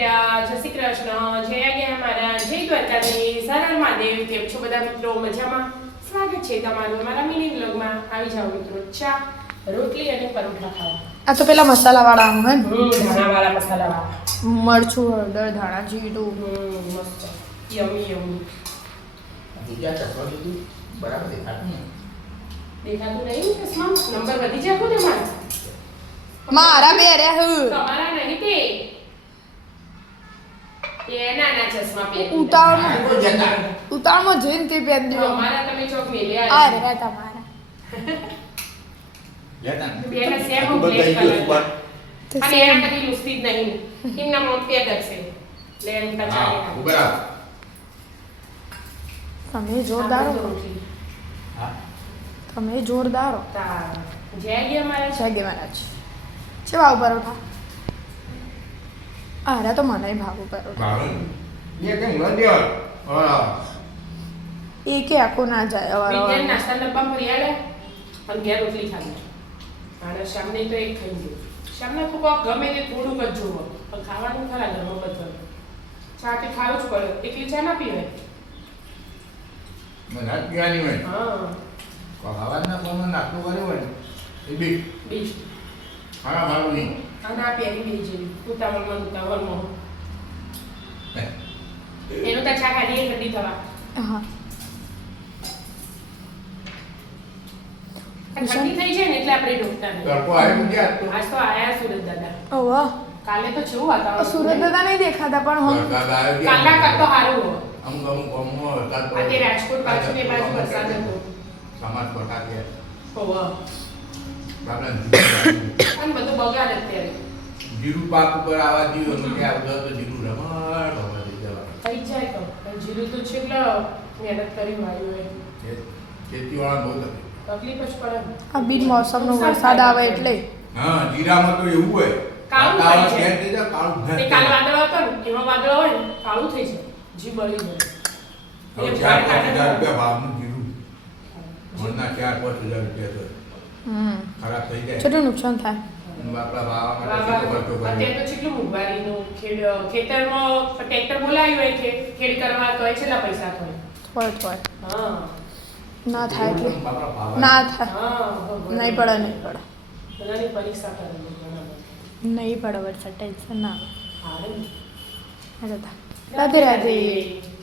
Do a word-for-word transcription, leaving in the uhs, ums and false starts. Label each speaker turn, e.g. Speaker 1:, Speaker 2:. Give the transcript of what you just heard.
Speaker 1: બેટા, જય શ્રી કૃષ્ણ, જય આજ્ઞા મહારાજ, જય દ્વારકાધીશ, હર હર મહાદેવ. કેમ છો બધા મિત્રો? મજામાં? સ્વાગત છે તમારું અમારા મિની વ્લોગમાં. આવી જાઓ મિત્રો, ચા, રોટલી અને પરોઠા ખાવા.
Speaker 2: આ તો પેલા મસાલા વાળા હે
Speaker 1: હમ ધાણાવાળા મસાલાવાળા.
Speaker 2: મરચું, હળદર, ધાણા, જીરું.
Speaker 1: હમ મસ્ત. યમી યમી.
Speaker 3: બીજા ચશ્મા લીધું બરાબર દેખાતું નહીં.
Speaker 1: દેખાતું નહીં ચશ્મા? નંબર વધી જાય ખુદ અમારા.
Speaker 2: મારા બે રે હું
Speaker 1: તમારા નહીં તે. એ નાના ચશ્મા પહેરી.
Speaker 2: ઉતાવળમાં
Speaker 3: કોઈ જતા
Speaker 2: ઉતાવળમાં જઈને તે પહેરી દીધો.
Speaker 1: અમારા તમે ચોક
Speaker 2: આ
Speaker 1: મેલ્યા છે.
Speaker 2: રે તમારા
Speaker 3: લેતા ને.
Speaker 1: બેને સેમ
Speaker 3: બધું
Speaker 1: બ્લેક
Speaker 3: થઈ ગયું
Speaker 1: કલર.
Speaker 2: તો
Speaker 1: અને
Speaker 2: સેમ.
Speaker 1: એના કદી લુસ્તી જ નહીં. એમના મોત પેદ હશે. લે એમ તા
Speaker 3: હા
Speaker 1: ચાલે.
Speaker 3: ઉભા રહો.
Speaker 2: તમે જોરદાર હો.
Speaker 3: હા
Speaker 2: તમે જોરદાર હો.
Speaker 1: તા જય ગયા મારા
Speaker 2: જય ગે મહારાજ. છે ભાવ પરોઠા? અરે તો મને ભાવ પરોઠા.
Speaker 3: બાવન ये કેમ ન દેવા હા
Speaker 2: એ કે આખો ના જાય અવાર
Speaker 1: બીજા
Speaker 2: અવાર.
Speaker 1: નાસ્તા ડબ્બા ભરી આલે અને ઘેર રોટલી ખાવી. અને શામને તો એક ખાઈ ગયું. શામને તો કોક ગમે તે થોડુંક જ જોવો. પણ ખાવાનું ખરા ઘરમાં બધું. ચા કે ખાવું જ પડે. એકલી ચા ના પીવાય.
Speaker 3: મને હાથ પીવાની હોય
Speaker 1: હા
Speaker 3: ખાવાના કોનો નાસ્તો કર્યો હોય ને એ બી
Speaker 1: બીજ
Speaker 3: ખાવા મારું નહીં
Speaker 1: અને આ પહેરી બીજી જેવી ઉતાવળમાં ને ઉતાવળમાં. એનું તો ચા કાઢીએ ઠંડી થવા.
Speaker 2: હા
Speaker 1: ઠંડી થઈ જાય ને એટલે આપણે ઢોકતા નહીં.
Speaker 3: તડકો આવ્યો ક્યાં તો
Speaker 1: આજ તો આયા સુરત દાદા.
Speaker 2: ઓવા
Speaker 1: કાલે તો કેવું વાતાવરણ
Speaker 2: સુરત દાદા નહીં દેખાતા પણ હમ
Speaker 3: વરસાદ આવ્યો
Speaker 1: કાલના કરતો સારું હોય.
Speaker 3: અમુક અમુક ગામમાં વરસાદ પડે.
Speaker 1: આજે રાજકોટ બાજુ ને એ બાજુ વરસાદ હતો.
Speaker 3: સમાજ પટા કે
Speaker 1: હોવે.
Speaker 3: બાપલા
Speaker 1: અને બધું બગાડ અત્યારે.
Speaker 3: જીરું પાક ઉપર આવા જીવ કે આવતો તો જીરું રમણ રમણ થઈ જવા
Speaker 1: થઈ જ જાય તો. પણ જીરું તો છે એટલે મહેનત કરી વાળ્યું હોય.
Speaker 3: ખેતીવાળા બહુ તકલીફ.
Speaker 1: તકલીફ જ પડે ને.
Speaker 2: આ બિનમોસમનો વરસાદ આવે એટલે
Speaker 3: હા જીરામાં તો એવું હોય
Speaker 1: કાળું
Speaker 3: વાતાવરણ
Speaker 1: થઈ જાય.
Speaker 3: change થઈ જાય, કાળું ભેંસ
Speaker 1: તે
Speaker 3: થઈ
Speaker 1: કાલ
Speaker 3: જાય.
Speaker 1: વાદળ હતો ને એમાં વાદળ હોય ને કાળું થઈ જાય. જી બળી જાય.
Speaker 3: હવે
Speaker 1: એ
Speaker 3: ચાર
Speaker 1: ભાર
Speaker 3: પાંચ હજાર
Speaker 1: કાઢે.
Speaker 3: રૂપિયા ભાવનું જીરું મણના ચાર પાંચ હજાર રૂપિયા તો
Speaker 2: હમ
Speaker 3: ખરાબ થઈ જાય
Speaker 2: કેટલું નુકસાન થાય.
Speaker 3: અને બાપલા વાવવા માટે
Speaker 1: વાવા-
Speaker 3: કેટલો ખર્ચો
Speaker 1: અત્યારે
Speaker 3: કર્યો.
Speaker 1: તો કેટલું મોંઘવારીનું ખેડ- ખેતરમાં ટ્રેક્ટર બોલાવ્યું હોય ખેડ ખેડ કરવા તો એ છેલ્લા પૈસા થાય.
Speaker 2: થોય થોય
Speaker 1: હા
Speaker 2: ના થાય
Speaker 3: એવું
Speaker 2: એટલે
Speaker 3: પણ બાપલા ભાવા.
Speaker 2: ના થાય
Speaker 1: હા ભગવાન.
Speaker 2: નહીં પડે નહીં પડે
Speaker 1: બધાની પરીક્ષા કરેલી બરાબર.
Speaker 2: નહીં પડે વરસાદ ટેન્શન ના
Speaker 1: હારું.
Speaker 2: આવે રાધે રાધે.